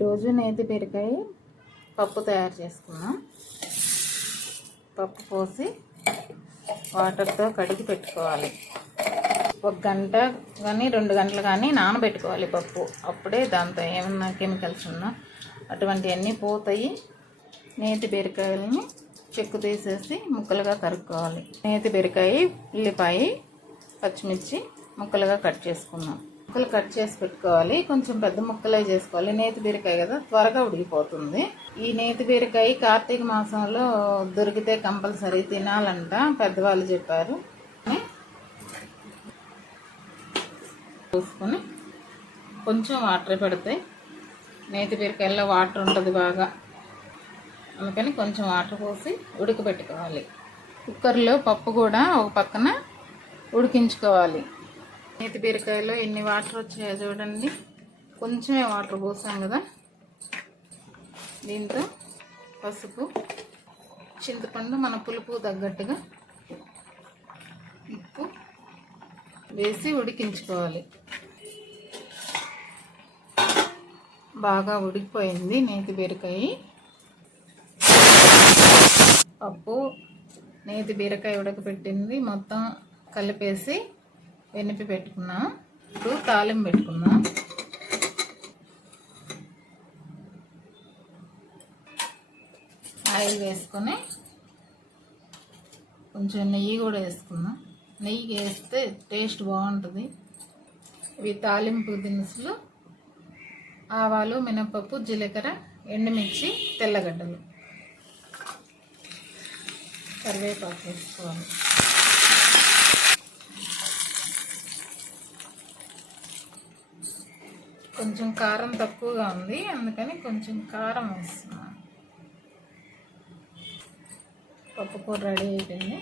ఈరోజు నేతి బీరకాయ పప్పు తయారు చేసుకున్నాం. పప్పు పోసి వాటర్తో కడిగి పెట్టుకోవాలి. ఒక గంట కానీ రెండు గంటలు కానీ నానబెట్టుకోవాలి పప్పు. అప్పుడే దాంతో ఏమన్నా కెమికల్స్ ఉన్నా అటువంటివన్నీ పోతాయి. నేతి బీరకాయలని చెక్కు తీసేసి ముక్కలుగా తరుక్కోవాలి నేతి బీరకాయ ఉల్లిపాయ పచ్చిమిర్చి ముక్కలుగా కట్ చేసుకున్నాం. ముక్కలు కట్ చేసి పెట్టుకోవాలి. కొంచెం పెద్ద ముక్కలే చేసుకోవాలి. నేతి బీరకాయ కదా త్వరగా ఉడికిపోతుంది. ఈ నేతి బీరకాయ కార్తీక మాసంలో దొరికితే కంపల్సరీ తినాలంట. పెద్దవాళ్ళు చెప్పారు. చూసుకొని కొంచెం వాటర్ పెడితే నేతి బీరకాయల్లో వాటర్ ఉంటుంది బాగా. అందుకని కొంచెం వాటర్ పోసి ఉడకబెట్టుకోవాలి. కుక్కర్లో పప్పు కూడా ఒక పక్కన ఉడికించుకోవాలి. నేతి బీరకాయలో ఎన్ని వాటర్ వచ్చాయో చూడండి. కొంచెమే వాటర్ పోసాం కదా. దీంతో పసుపు చింతపండు మన పులుపు తగ్గట్టుగా ఉప్పు వేసి ఉడికించుకోవాలి. బాగా ఉడికిపోయింది నేతి బీరకాయ. పప్పు నేతి బీరకాయ ఉడకపెట్టింది. మొత్తం కలిపేసి వెనిపి పెట్టుకున్నాం. ఇప్పుడు తాలింపు పెట్టుకుందాం ఆయిల్ వేసుకొని కొంచెం నెయ్యి కూడా వేసుకుందాం నెయ్యి వేస్తే టేస్ట్ బాగుంటుంది. ఇవి తాలింపు దినుసులు ఆవాలు మినపప్పు జీలకర్ర ఎండుమిర్చి తెల్లగడ్డలు. కరివేపాకు వేసుకోవాలి. కొంచెం కారం తక్కువగా ఉంది. అందుకని కొంచెం కారం వేస్తున్నాను పప్పు కూర రెడీ అయిపోయింది.